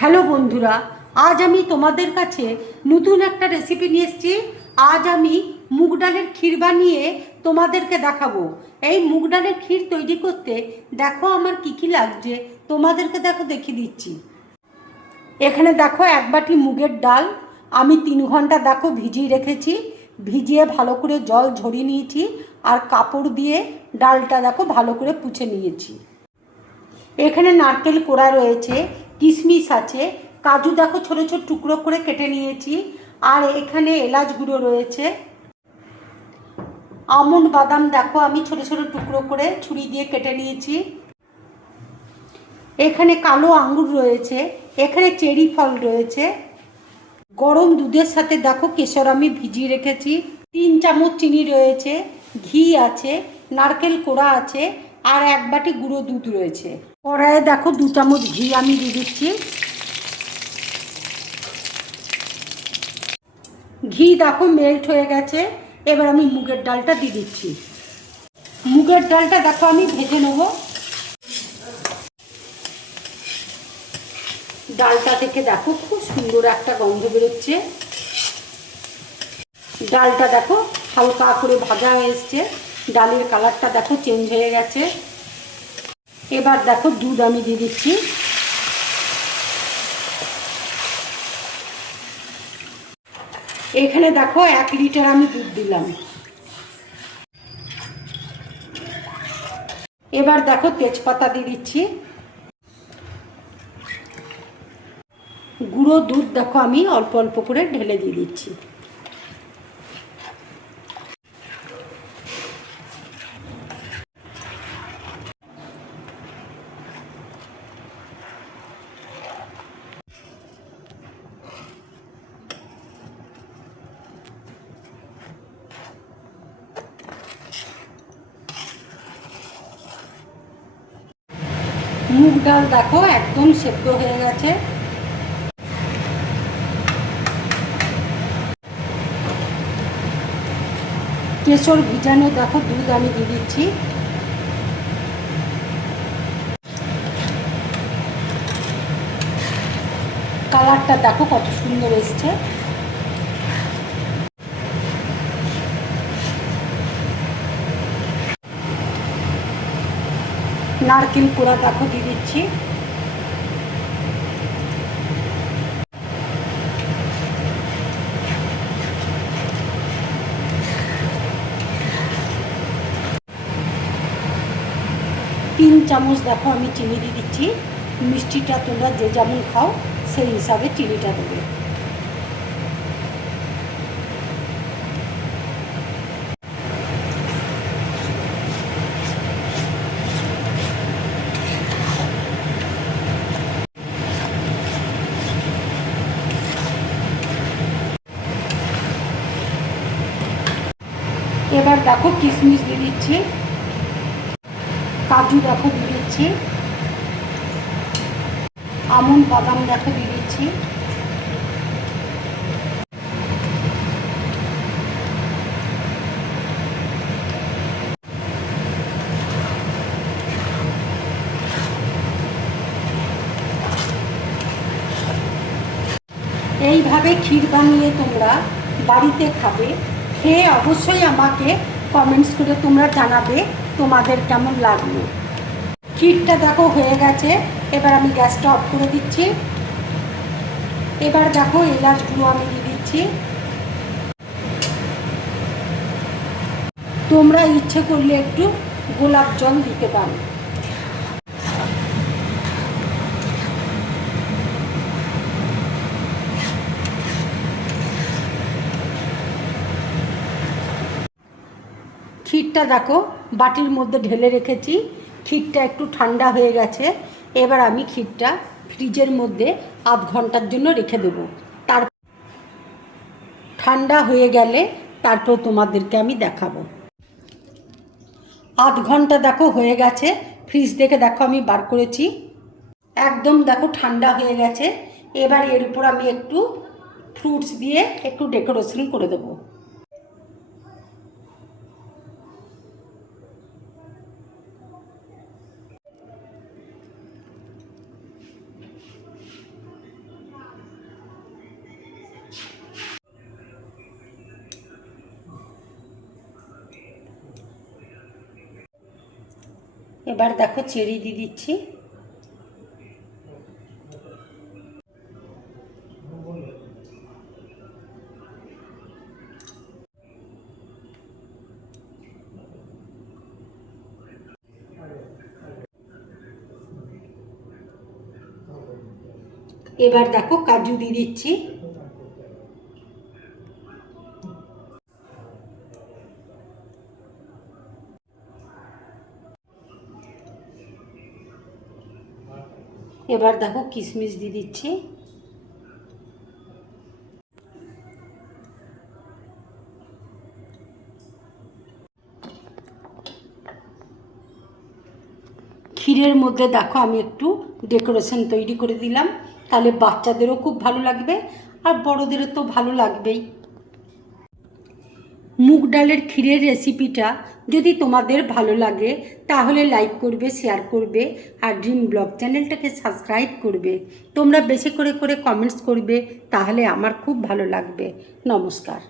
Hello বন্ধুরা, আজ আমি তোমাদের কাছে নতুন একটা রেসিপি নিয়ে এসেছি। আজ আমি মুগ ডালের ক্ষীর বানিয়ে তোমাদেরকে দেখাবো। এই মুগ ডালের ক্ষীর তৈরি করতে দেখো আমার কী কী লাগছে, তোমাদেরকে দেখিয়ে দিচ্ছি। এখানে দেখো এক বাটি মুগের ডাল আমি 3 ঘন্টা ভিজিয়ে রেখেছি। ভিজিয়ে ভালো করে জল ঝরিয়ে নিয়েছি আর কাপড় দিয়ে ডালটা ভালো করে পুছে নিয়েছি। এখানে নারকেল কোড়া রয়েছে, কিশমিশ আছে, কাজু ছোটো ছোটো টুকরো করে কেটে নিয়েছি। আর এখানে এলাচ গুঁড়ো রয়েছে। আমন্ড বাদাম আমি ছোটো ছোটো টুকরো করে ছুরি দিয়ে কেটে নিয়েছি। এখানে কালো আঙ্গুর রয়েছে, এখানে চেরি ফল রয়েছে। গরম দুধের সাথে কেশর আমি ভিজিয়ে রেখেছি। 3 চামচ চিনি রয়েছে, ঘি আছে, নারকেল কোড়া আছে আর 1 বাটি গুঁড়ো দুধ রয়েছে। কড়াইয়ে 2 চামচ ঘি আমি দিয়ে দিচ্ছি। ঘি মেল্ট হয়ে গেছে। এবার আমি মুগের ডালটা দিয়ে দিচ্ছি। মুগের ডালটা আমি ভেজে নেব। ডালটা থেকে খুব সুন্দর একটা গন্ধ বেরোচ্ছে। ডালটা হালকা করে ভাজা হয়ে এসছে। ডালের কালারটা চেঞ্জ হয়ে গেছে। এবার দুধ আমি দিয়ে দিচ্ছি। এখানে 1 লিটার আমি দুধ দিলাম। এবার তেজপাতা দিয়ে দিচ্ছি। গুঁড়ো দুধ আমি অল্প অল্প করে ঢেলে দিয়ে দিচ্ছি। মুগ ডাল একদম সেদ্ধ হয়ে গেছে। কেশর ভিজানো দুধ আমি দিয়ে দিচ্ছি। কালারটা কত সুন্দর এসছে। নারকেল কোড়া দিয়ে দিচ্ছি। তিন চামচ আমি চিনি দিয়ে দিচ্ছি। মিষ্টিটা তোমরা যে যেমন খাও সেই হিসাবে চিনিটা দেবে। এবার কিশমিশ দিয়ে দিচ্ছি, কাজু দিয়ে দিচ্ছি, আমন্ড বাদাম দিয়ে দিচ্ছি। এইভাবে ক্ষীর বানিয়ে তোমরা বাড়িতে খাবে। খেয়ে অবশ্যই আমাকে কমেন্টস করে তোমরা জানাবে তোমাদের কেমন লাগলো। ক্ষীরটা হয়ে গেছে। এবার আমি গ্যাসটা অফ করে দিচ্ছি। এবার এলাচ গুঁড়ো আমি দিয়ে দিচ্ছি। তোমরা ইচ্ছে করলে একটু গোলাপ জল দিতে পারো। ক্ষীরটা বাটির মধ্যে ঢেলে রেখেছি। ক্ষীরটা একটু ঠান্ডা হয়ে গেছে। এবার আমি ক্ষীরটা ফ্রিজের মধ্যে আধ ঘন্টার জন্য রেখে দেবো। তার ঠান্ডা হয়ে গেলে তারপর তোমাদেরকে আমি দেখাবো। আধ ঘন্টা হয়ে গেছে। ফ্রিজ থেকে আমি বার করেছি। একদম ঠান্ডা হয়ে গেছে। এবার এর উপর আমি একটু ফ্রুটস দিয়ে একটু ডেকোরেশন করে দেবো। এবার দেখো চেরি দিয়ে দিচ্ছি। এবার দেখো কাজু দিয়ে দিচ্ছি। এবার দেখো কিশমিশ দিয়ে দিচ্ছি। ক্ষীরের মধ্যে দেখো আমি একটু ডেকোরেশন তৈরি করে দিলাম, তাহলে বাচ্চাদেরও খুব ভালো লাগবে আর বড়োদেরও তো ভালো লাগবেই। মুগ ডালের ক্ষীরের রেসিপিটা যদি তোমাদের ভালো লাগে তাহলে লাইক করবে, শেয়ার করবে আর ড্রিম ব্লগ চ্যানেলটাকে সাবস্ক্রাইব করবে। তোমরা বেশি করে কমেন্টস করবে, তাহলে আমার খুব ভালো লাগবে। নমস্কার।